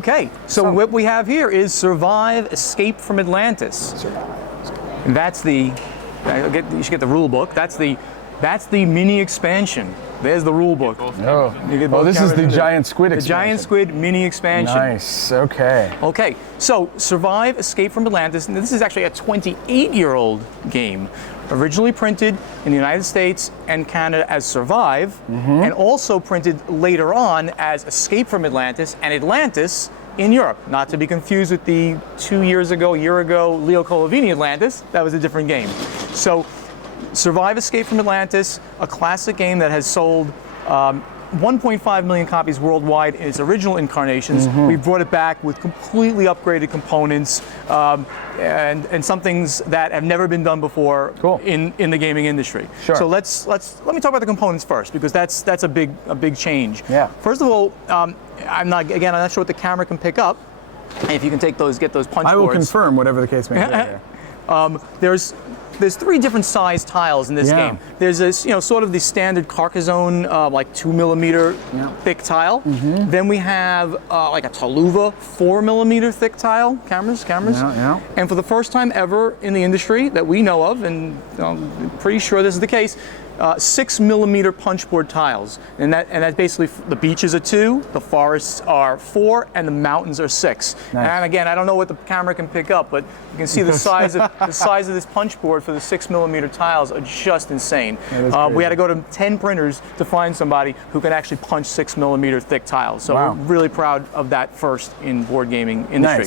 Okay, so what we have here is Survive Escape from Atlantis. And that's the, you should get the rule book. That's the mini expansion. There's the rule book. Oh, this is the giant squid expansion. The giant squid mini expansion. Nice, okay. Okay, so Survive Escape from Atlantis, and this is actually a 28-year-old game. Originally printed in the United States and Canada as Survive, and also printed later on as Escape from Atlantis and Atlantis in Europe. Not to be confused with the year ago, Leo Colovini Atlantis. That was a different game. So Survive Escape from Atlantis, a classic game that has sold 1.5 million copies worldwide in its original incarnations. We brought it back with completely upgraded components and some things that have never been done before in the gaming industry. Sure. So let me talk about the components first, because that's a big change. Yeah. First of all, I'm not sure what the camera can pick up. If you can get those punch boards. I will confirm whatever the case may be. There's 3 different size tiles in this game. There's this, sort of the standard Carcassonne, like 2mm thick tile. Then we have like a Taluva 4mm thick tile. Cameras. And for the first time ever in the industry that we know of, and I'm pretty sure this is the case, 6mm punchboard tiles, and that's basically the beaches are 2, the forests are 4, and the mountains are 6. Nice. And again, I don't know what the camera can pick up, but you can see the size of this punchboard for the 6mm tiles are just insane. We had to go to 10 printers to find somebody who can actually punch 6mm thick tiles. So we're really proud of that first in board gaming industry.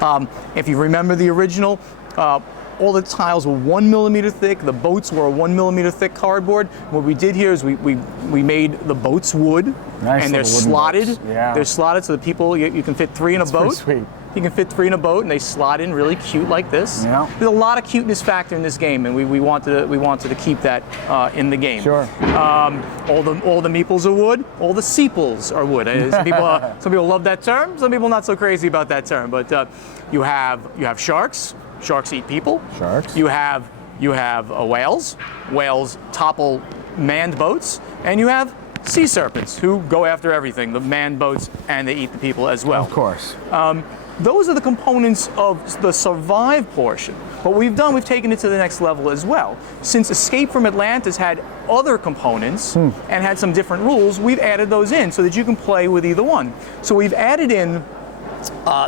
Nice. If you remember the original, all the tiles were 1mm thick. The boats were a 1mm thick cardboard. What we did here is we made the boats wood, and they're slotted. They're slotted so that people you can fit 3 in a boat. Sweet. You can fit 3 in a boat, and they slot in really cute like this. There's a lot of cuteness factor in this game, and we wanted to keep that in the game. Sure. All the meeples are wood. All the seeples are wood. Some people love that term. Some people not so crazy about that term. But you have sharks. Sharks eat people. Sharks. You have whales. Whales topple manned boats, and you have sea serpents who go after everything, the manned boats, and they eat the people as well. Of course. Those are the components of the Survive portion. What we've done, we've taken it to the next level as well. Since Escape from Atlantis had other components and had some different rules, we've added those in so that you can play with either one. So we've added in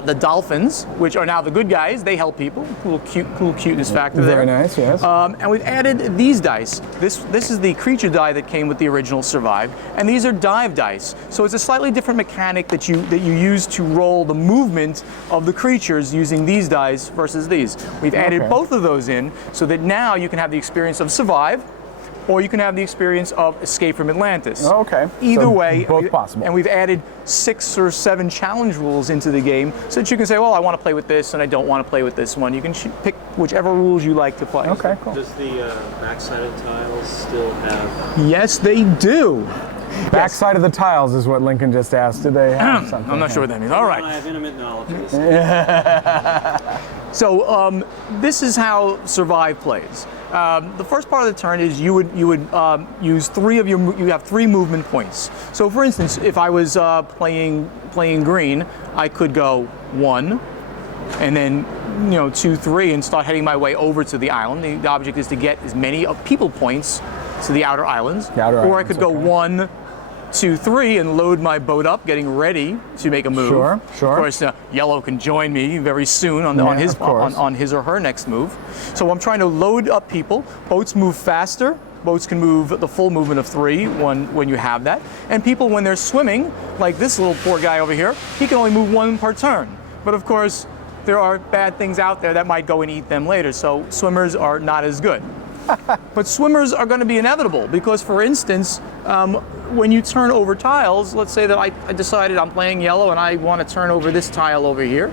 the dolphins, which are now the good guys. They help people. Cool cuteness factor there. Very nice, yes. And we've added these dice. This is the creature die that came with the original Survive, and these are dive dice. So it's a slightly different mechanic that you use to roll the movement of the creatures using these dice versus these. We've added both of those in so that now you can have the experience of Survive, or you can have the experience of Escape from Atlantis. Either way, both possible. And we've added 6 or 7 challenge rules into the game so that you can say, well, I want to play with this and I don't want to play with this one. You can pick whichever rules you like to play. Okay, cool. Does the backside of the tiles still have... Yes, they do. Backside of the tiles is what Lincoln just asked. Did they have something? I'm not sure what that means. All right. I have intimate knowledge. So this is how Survive plays. The first part of the turn is you would use you have 3 movement points. So for instance, if I was playing green, I could go 1, and then 2, 3, and start heading my way over to the island. The object is to get as many people points to the outer islands. Or I could go 1, 2, 3, and load my boat up, getting ready to make a move. Sure. Of course, Yellow can join me very soon on his or her next move. So I'm trying to load up people. Boats move faster. Boats can move the full movement of 3 when you have that. And people, when they're swimming, like this little poor guy over here, he can only move 1 per turn. But of course, there are bad things out there that might go and eat them later. So swimmers are not as good. But swimmers are going to be inevitable because, for instance, when you turn over tiles, let's say that I decided I'm playing yellow and I want to turn over this tile over here.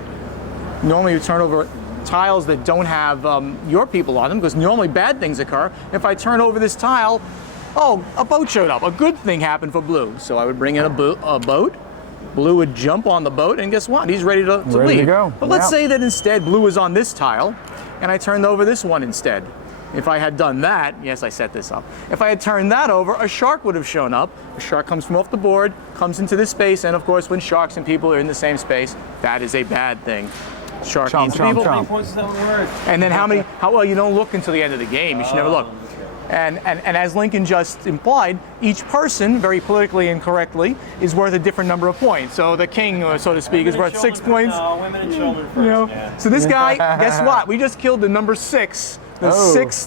Normally you turn over tiles that don't have your people on them because normally bad things occur. If I turn over this tile, oh, a boat showed up. A good thing happened for blue. So I would bring in a boat. Blue would jump on the boat, and guess what? He's ready to leave. To go. But let's say that instead blue is on this tile, and I turned over this one instead. if I had done that, yes, I set this up. If I had turned that over, a shark would have shown up. A shark comes from off the board, comes into this space, and of course, when sharks and people are in the same space, that is a bad thing. Shark Chomp, eats chomp, people. chomp. How many points is that one worth? And then how well, you don't look until the end of the game. You should never look. Okay. And as Lincoln just implied, each person, very politically incorrectly, is worth a different number of points. So the king, so to speak, is worth 6 points. No, women and children first. You know? Yeah. So this guy, guess what? We just killed the number 6. The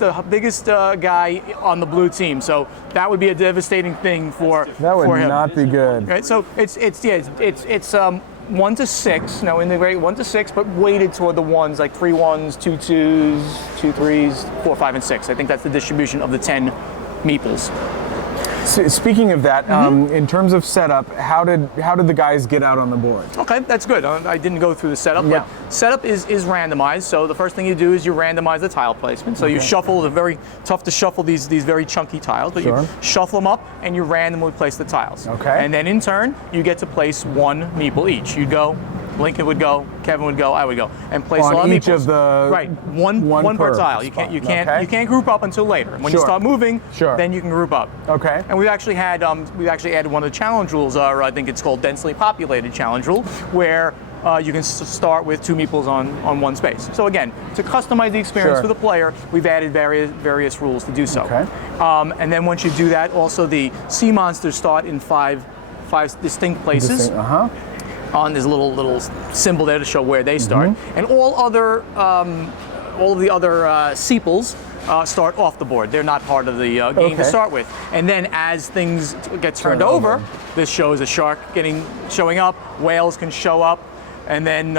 the biggest guy on the blue team. So that would be a devastating thing for That would for him. not be good. Right. So it's 1 to 6. No, in the grade 1 to 6, but weighted toward the ones, like 3 1s, 2 2s, 2 3s, 4 5 and 6. I think that's the distribution of the 10 meeples. Speaking of that, in terms of setup, how did the guys get out on the board? Okay, that's good. I didn't go through the setup, Yeah. but setup is randomized. So the first thing you do is you randomize the tile placement. So you shuffle. It's very tough to shuffle these very chunky tiles, but Sure. you shuffle them up and you randomly place the tiles. Okay. And then in turn, you get to place 1 meeple each. You'd go, Lincoln would go, Kevin would go, I would go, and place On all the each meeples. of the- right one per per tile. spot. You Okay. can't group up until later. When you Sure. start moving, Sure. then you can group up. Okay. And we've actually added one of the challenge rules. I think it's called densely populated challenge rule, where you can start with 2 meeples on one space. So again, to customize the experience Sure. for the player, we've added various rules to do so. Okay. And then once you do that, also the sea monsters start in five distinct places. On this little symbol there to show where they start, and all of the other sepals start off the board. They're not part of the game to Okay. start with. And then as things get turned over, this shows a shark showing up. Whales can show up, and then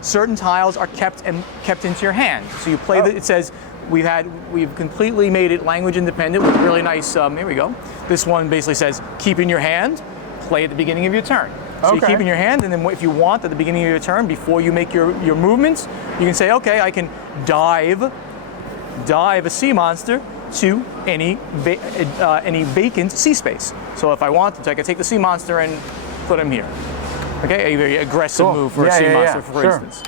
certain tiles are kept into your hand. So you play. It says we've completely made it language independent with really nice. Here we go. This one basically says keep in your hand, play at the beginning of your turn. So you keep in your hand, and then if you want at the beginning of your turn, before you make your movements, you can say, okay, I can dive a sea monster to any vacant sea space. So if I want to, I can take the sea monster and put him here. Okay, a very aggressive move for a sea monster, for instance.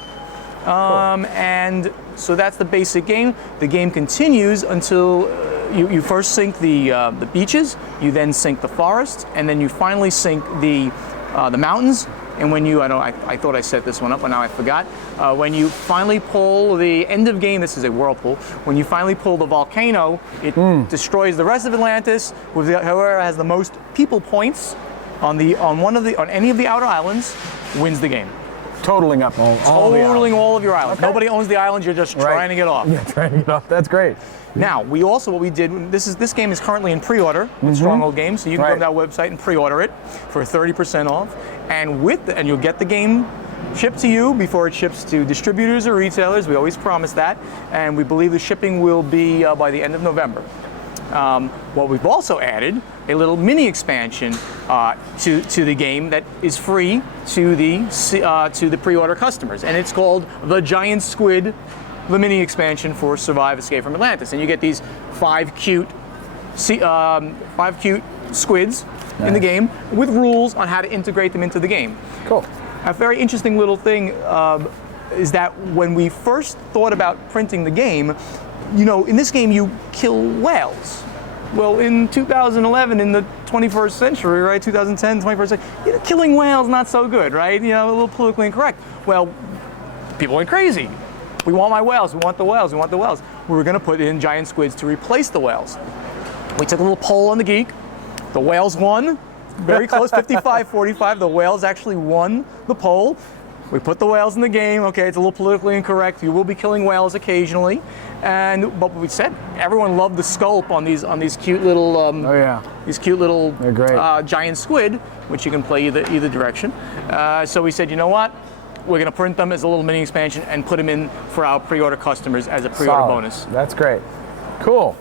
And so that's the basic game. The game continues until you first sink the beaches, you then sink the forest, and then you finally sink the mountains. And when I thought I set this one up, but now I forgot. When you finally pull the end of game, this is a whirlpool. When you finally pull the volcano, it destroys the rest of Atlantis. Whoever has the most people points on any of the outer islands wins the game. Totaling up all the Totaling all of your islands. Okay. Nobody owns the island. You're just trying to get off. Yeah, trying to get off. That's great. Now, what we did, this game is currently in pre-order with Stronghold Games, so you can go to our website and pre-order it for 30% off, and you'll get the game shipped to you before it ships to distributors or retailers. We always promise that, and we believe the shipping will be by the end of November. What we've also added a little mini expansion to the game that is free to the pre-order customers, and it's called the Giant Squid. The mini expansion for Survive Escape from Atlantis, and you get these 5 cute squids in the game with rules on how to integrate them into the game. Cool. A very interesting little thing is that when we first thought about printing the game, in this game you kill whales. Well, in 2011, in the 21st century, right, 2010, 21st century, killing whales not so good, right? A little politically incorrect. Well, people went crazy. We want my whales, we want the whales, we want the whales. We were gonna put in giant squids to replace the whales. We took a little poll on the Geek. The whales won, very close, 55-45. The whales actually won the poll. We put the whales in the game. Okay, it's a little politically incorrect. You will be killing whales occasionally. But we said everyone loved the sculpt on these cute little these cute little They're great. giant squid, which you can play either direction. So we said, you know what? We're going to print them as a little mini expansion and put them in for our pre-order customers as a pre-order Solid. bonus. That's great. Cool.